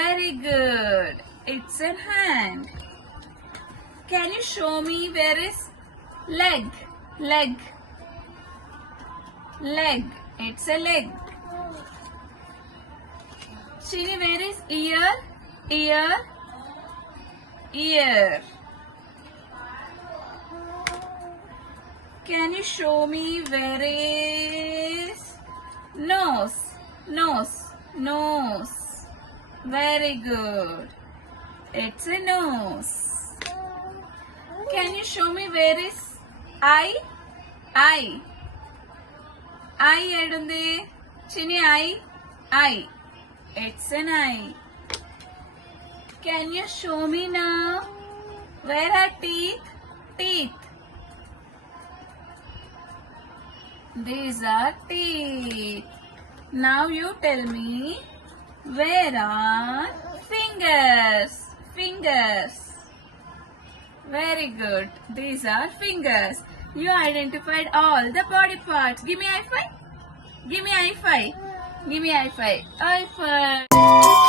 Very good. It's a hand. Can you show me where is leg? Leg. Leg. It's a leg. Chini, where is ear? Ear. Ear. Can you show me where is nose? Nose. Nose. Very good. It's a nose. Can you show me where is eye? Eye. Eye edundi. Chini eye. Eye. It's an eye. Can you show me now? Where are teeth? Teeth. These are teeth. Now you tell me, where are fingers? Fingers. Very good. These are fingers. You identified all the body parts. Give me high five. Give me high five. Give me high five. High five.